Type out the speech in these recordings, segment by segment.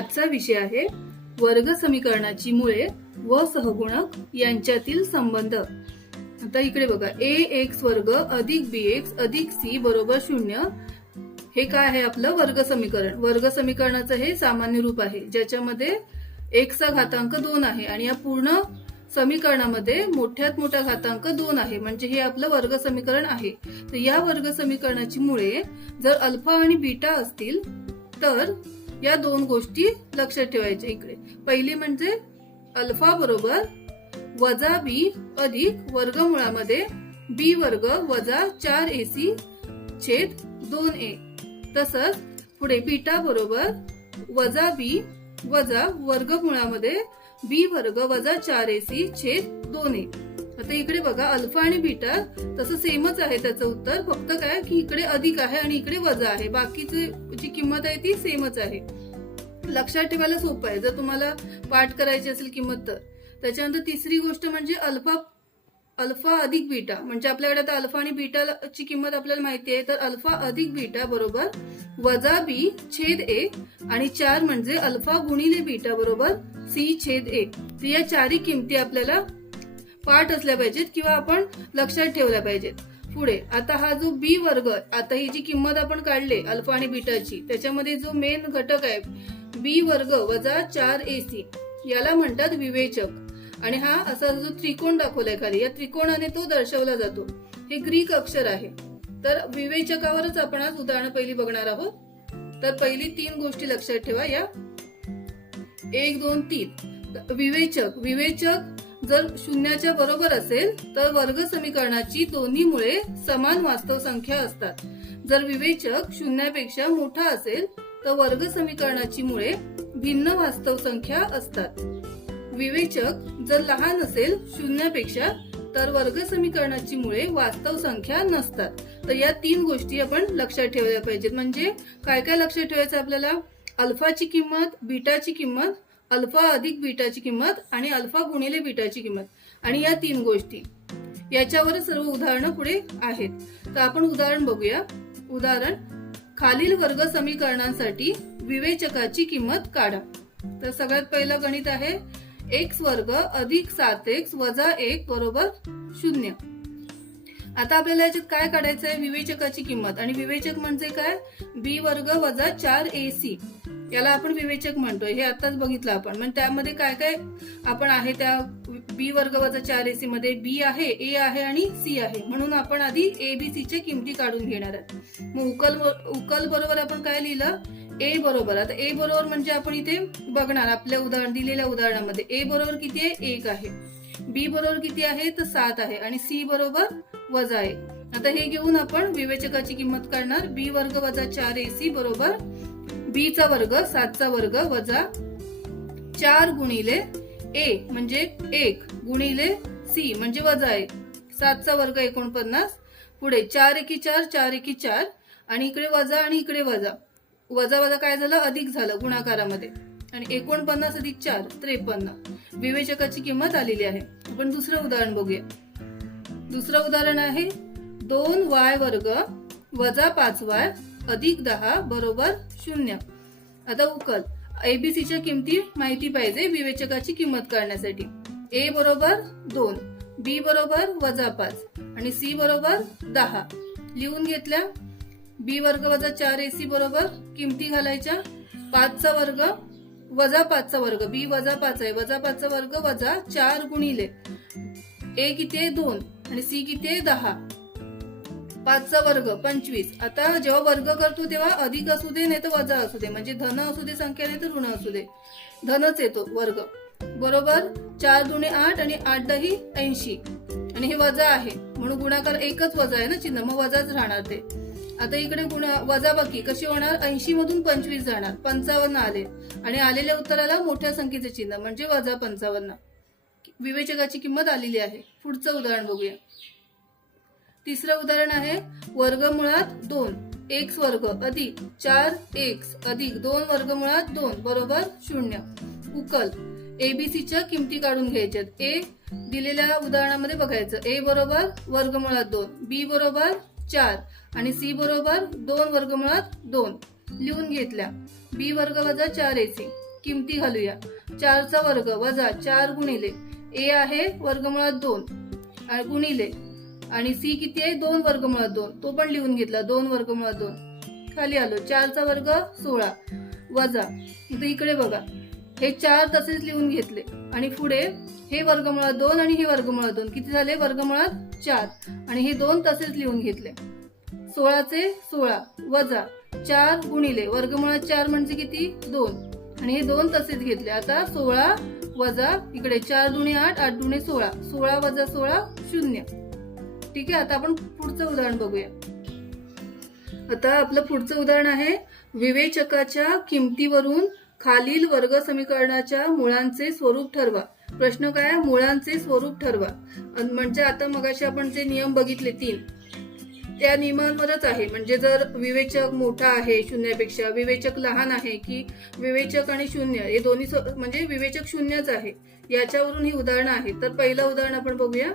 आजचा विषय आहे. वर्ग समीकरणाची मुळे व सहगुणक यांच्यातील संबंध. आता इकडे बघा. ए एक्स वर्ग अधिक बी एक्स अधिक सी बरोबर शून्य. हे काय आहे आपलं? वर्ग समीकरण. वर्ग समीकरणाचं हे सामान्य रूप आहे. ज्याच्यामध्ये एक्सचा घातांक दोन आहे आणि या पूर्ण समीकरणामध्ये मोठ्यात मोठा घातांक दोन आहे. म्हणजे हे आपलं वर्ग समीकरण आहे. तर या वर्ग समीकरणाची मुळे जर अल्फा आणि बीटा असतील तर या दोन गोष्टी लक्षात ठेवायच्या इकडे. पहिली म्हणजे अल्फा बरोबर वजा बी अधिक वर्गमुळामध्ये बी वर्ग वजा चार ए सी छेद दोन ए. तसंच पुढे बीटा बरोबर वजा बी वजा वर्गमुळामध्ये बी वर्ग वजा चार ए सी छेद दोन ए. आता इकडे बघा अल्फा आणि बीटा तसं सेमच आहे त्याचं उत्तर. फक्त काय की इकडे अधिक आहे आणि इकडे वजा आहे. बाकीची जी किंमत आहे ती सेमच आहे. लक्षात ठेवायला सोपं आहे. जर तुम्हाला पाठ करायची असेल किंमत तर. त्याच्यानंतर तिसरी गोष्ट म्हणजे अल्फा अल्फा अधिक बीटा. म्हणजे आपल्याकडे आता अल्फा आणि बीटाची किंमत आपल्याला माहिती आहे. तर अल्फा अधिक बीटा बरोबर वजा बी छेद ए आणि चार म्हणजे अल्फा गुणिले बीटा बरोबर सी छेद ए तर या चारही किमती आपल्याला पाठ असल्या पाहिजेत किंवा आपण लक्षात ठेवल्या पाहिजेत. पुढे आता हा जो बी वर्ग आता ही जी किंमत आपण काढली अल्फा आणि बीटाची त्याच्यामध्ये जो मेन घटक आहे बी वर्ग वजा चार ए सी याला म्हणतात विवेचक. आणि हा असा जो त्रिकोण दाखवलाय खाली या त्रिकोणाने तो दर्शवला जातो. हे ग्रीक अक्षर आहे. तर विवेचकावरच आपण आज उदाहरण पहिली बघणार आहोत. तर पहिली तीन गोष्टी लक्षात ठेवा या. एक दोन तीन. विवेचक विवेचक जर शून्याच्या बरोबर असेल तर वर्ग समीकरणाची दोन्ही मुळे समान वास्तव संख्या असतात. जर विवेचक शून्यापेक्षा मोठा असेल तर वर्ग समीकरणाची मुळे भिन्न वास्तव संख्या असतात. विवेचक जर लहान असेल शून्यापेक्षा तर वर्ग समीकरणाची मुळे वास्तव संख्या नसतात. तर या तीन गोष्टी आपण लक्षात ठेवल्या पाहिजेत. म्हणजे काय काय लक्षात ठेवायचं आपल्याला? अल्फाची किंमत बीटाची किंमत अल्फा अधिक बीटाची किंमत आणि अल्फा गुणिले बीटाची किंमत. आणि या तीन गोष्टी. याच्यावर सर्व उदाहरणं पुढे आहेत. तर आपण उदाहरण बघूया. उदाहरण खालील वर्ग समीकरणांसाठी विवेचकाची किंमत काढा. तर सगळ्यात पहिलं गणित आहे एक्स वर्ग अधिक सात एक्स वजा एक बरोबर शून्य. आता आपल्याला याच्यात काय काढायचं आहे विवेचकाची किंमत. आणि विवेचक म्हणजे काय? बी वर्ग वजा चार ए सी. याला आपण विवेचक म्हणतो हे आताच बघितलं आपण. म्हणजे त्यामध्ये काय काय आपण आहे त्या बी वर्ग वजा चार ए सी मध्ये बी आहे ए आहे आणि सी आहे. म्हणून आपण आधी ए बी सी च्या किमती काढून घेणार आहोत. मग उकल उकल बरोबर आपण काय लिहिलं? ए बरोबर. आता ए बरोबर म्हणजे आपण इथे बघणार आपल्या उदाहरण दिलेल्या उदाहरणामध्ये. ए बरोबर किती आहे? एक आहे. बी बरोबर किती आहे? तर सात आहे. आणि सी बरोबर वजा आहे आता हे घेऊन आपण विवेचकाची किंमत काढणार. बी वर्ग वजा चार ए सी बरोबर बी चा वर्ग सातचा वर्ग वजा चार गुणिले ए म्हणजे एक. गुणिले सी म्हणजे वजा एक. सातचा वर्ग एकोणपन्नास. पुढे चार एकी चार चार एकी चार. आणि इकडे वजा आणि इकडे वजा. वजा वजा काय झालं? अधिक झालं गुणाकारामध्ये. आणि एकोणपन्नास अधिक चार त्रेपन्न. विवेचकाची किंमत आलेली आहे. आपण दुसरं उदाहरण बघूया. दुसरं उदाहरण आहे दोन वाय वर्ग वजा पाच वाय. अधिक दहा बरोबर शून्य. आता उकल. एबीसीच्या किमती माहिती पाहिजे विवेचकाची किंमत काढण्यासाठी. ए बरोबर दोन बी बरोबर वजा पाच आणि सी बरोबर दहा. लिहून घेतल्या. बी वर्ग वजा चार ए सी बरोबर किमती घालायच्या? पाचचा वर्ग वजा पाचचा वर्ग. बी वजा पाच आहे. वजा पाचचा वर्ग वजा चार गुणिले. ए किती आहे? दोन. आणि सी किती आहे? दहा. पाचचा वर्ग पंचवीस. आता जेव्हा वर्ग करतो तेव्हा अधिक असू दे नाही तर वजा असू दे. म्हणजे धन असू दे संख्या नाही तर ऋण असू दे. धनच येतो वर्ग. बरोबर? चार दुणे आठ आणि आठ दही ऐंशी. आणि हे वजा आहे. म्हणून गुणाकार एकच वजा आहे ना चिन्ह. मग वजाच राहणार ते. आता इकडे गुण वजाबाकी कशी होणार? ऐंशी मधून पंचवीस जाणार. पंचावन्न आले. आणि आलेल्या उत्तराला मोठ्या संख्येचे चिन्ह. म्हणजे वजा पंचावन्न. विवेचकाची किंमत आलेली आहे. पुढचं उदाहरण बघूया. तिसरं उदाहरण आहे वर्गमुळात दोन. एक्स वर्ग अधिक चार एक्स अधिक दोन वर्गमुळात दोन बरोबर शून्य. उकल. एबीसीच्या किमती काढून घ्यायच्यात. ए दिलेल्या उदाहरणामध्ये बघायचं. ए बरोबर वर्गमुळात दोन. बी बरोबर चार. आणि सी बरोबर दोन वर्गमुळात दोन. लिहून घेतल्या. बी वर्ग वजा चार ए सी किमती घालूया. चारचा वर्ग वजा चार गुणिले. ए आहे वर्गमुळात दोन. गुणिले. आणि सी किती आहे? दोन वर्गमुळात दोन. तो पण लिहून घेतला. दोन वर्गमुळात दोन. खाली आलो. चारचा वर्ग सोळा. वजा. इथं इकडे बघा. हे चार तसेच लिहून घेतले. आणि पुढे हे वर्गमुळात दोन आणि हे वर्गमुळात दोन. किती झाले? वर्गमुळात चार. आणि हे दोन तसेच लिहून घेतले. सोळाचे सोळा. वजा. चार गुणिले. वर्गमुळात चार म्हणजे किती? दोन. आणि हे दोन तसेच घेतले. आता सोळा वजा इकडे चार दुणे आठ आठ दुणे सोळा. सोळा वजा सोळा शून्य. ठीक आहे आता आपण पुढचं उदाहरण बघूया. आता आपलं पुढचं उदाहरण आहे विवेचकाच्या किमतीवरून खालील वर्ग समीकरणाच्या मुळांचे स्वरूप ठरवा. प्रश्न काय मुळांचे स्वरूप ठरवा. म्हणजे आता मगाशी आपण जे नियम बघितले तीन त्या नियमांवरच आहे. म्हणजे जर विवेचक मोठा आहे शून्यापेक्षा विवेचक लहान आहे की विवेचक आणि शून्य हे दोन्ही म्हणजे विवेचक शून्यच आहे. याच्यावरून ही उदाहरणं आहेत. तर पहिलं उदाहरण आपण बघूया.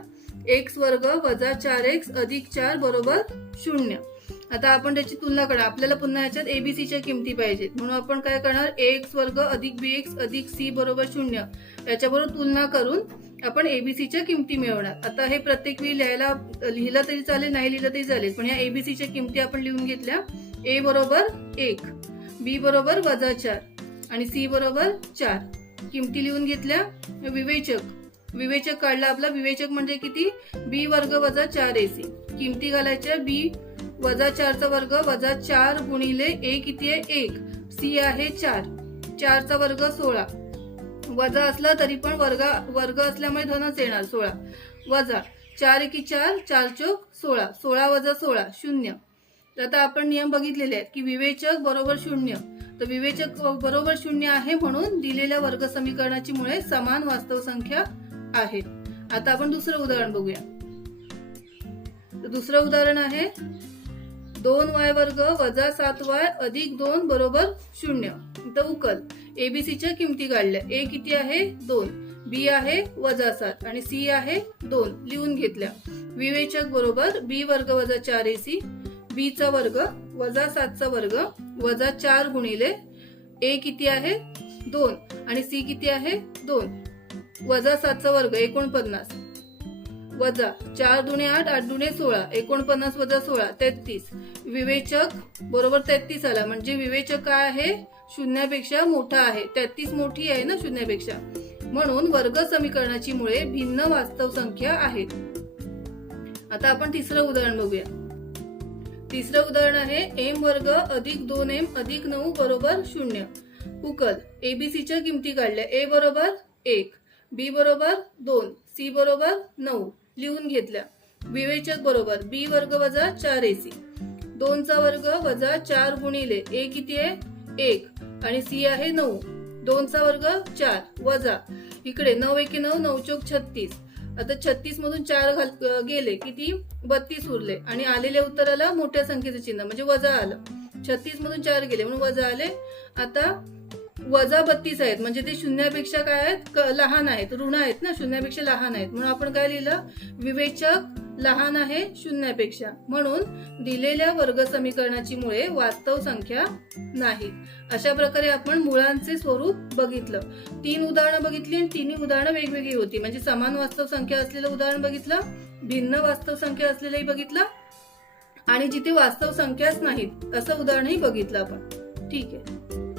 एक्स वर्ग वजा चार एक्स अधिक चार बरोबर शून्य. आता आपण त्याची तुलना करा. आपल्याला पुन्हा याच्यात एबीसीच्या किमती पाहिजेत. म्हणून आपण काय करणार? एक्स वर्ग अधिक बी एक्स अधिक सी बरोबर शून्य. याच्याबरोबर तुलना करून आपण एबीसीच्या किमती मिळवणार. आता हे प्रत्येक वेळी लिहायला लिहिलं तरी चालेल नाही लिहिलं तरी चालेल. पण या एबीसीच्या किमती आपण लिहून घेतल्या. ए बरोबर एक बी बरोबर वजा चार आणि सी बरोबर चार. किमती लिहून घेतल्या. विवेचक. विवेचक काढला आपला. विवेचक म्हणजे किती? बी वर्ग वजा चार ए सी किमती घालायच्या? बी वजा चारचा वर्ग वजा चार गुणिले ए किती आहे? एक. सी आहे चार. चारचा वर्ग सोळा. वजा असला तरी पण वर्ग वर्ग असल्यामुळे धनच येणार सोळा. वजा चार एकी चार चार चौक सोळा. सोळा वजा सोळा शून्य. तर आता आपण नियम बघितलेले आहेत की विवेचक बरोबर शून्य. तर विवेचक बरोबर शून्य आहे म्हणून दिलेल्या वर्ग समीकरणाची मुळे समान वास्तव संख्या आहेत आता आपण दुसरं उदाहरण बघूया. दुसरं उदाहरण आहे दोन वाय वर्ग वजा सात वाय अधिक दोन बरोबर शून्य. इथं उकल. एबीसीच्या किमती काढल्या. ए किती आहे? दोन. बी आहे वजा सात आणि सी आहे दोन. लिहून घेतल्या. विवेचक बरोबर बी वर्ग वजा चार ए सी बीचा वर्ग वजा सातचा वर्ग वजा चार गुणिले ए किती आहे? दोन. आणि सी किती आहे? दोन. वजा सातचा वर्ग एकोणपन्नास. वजा चार दुणे आठ आठ दुणे सोळा एकोणपन्नास वजा सोळा तेहतीस. विवेचक बरोबर तेहतीस आला. म्हणजे विवेचक काय आहे? शून्यापेक्षा मोठा आहे. तेहतीस मोठी आहे ना शून्यापेक्षा. म्हणून वर्ग समीकरणाची मुळे भिन्न वास्तव संख्या आहेत. आता आपण तिसरं उदाहरण बघूया. तिसरं उदाहरण आहे एम वर्ग अधिक दोन एम अधिक नऊ बरोबर शून्य. उकल. एबीसीच्या किमती काढल्या. ए बरोबर एक. बी बरोबर दोन सी बरोबर नऊ लिहून घेतल्या. विवेचक बरोबर बी वर्ग वजा चार ए सी. दोनचा वर्ग वजा चार गुणिले ए किती आहे? एक. आणि सी आहे नऊ. दोनचा वर्ग चार वजा. इकडे नऊ एके नऊ नऊ चौक छत्तीस. आता छत्तीस मधून चार घाल गेले किती? बत्तीस उरले. आणि आलेल्या उत्तराला मोठ्या संख्येचं चिन्ह म्हणजे वजा आलं. छत्तीस मधून चार गेले म्हणून वजा आले. आता वजा बत्तीस आहेत. म्हणजे ते शून्यापेक्षा काय आहेत? क- लहान आहेत. ऋण आहेत ना? शून्यापेक्षा लहान आहेत. म्हणून आपण काय लिहिलं? विवेचक लहान आहे शून्यापेक्षा. म्हणून दिलेल्या वर्ग समीकरणाची मुळे वास्तव संख्या नाही. अशा प्रकारे आपण मुळांचे स्वरूप बघितलं. तीन उदाहरणं बघितली आणि तिन्ही उदाहरणं वेगवेगळी होती. म्हणजे समान वास्तव संख्या असलेलं उदाहरण बघितलं भिन्न वास्तव संख्या असलेलंही बघितलं आणि जिथे वास्तव संख्याच नाहीत असं उदाहरणही बघितलं आपण. ठीक आहे.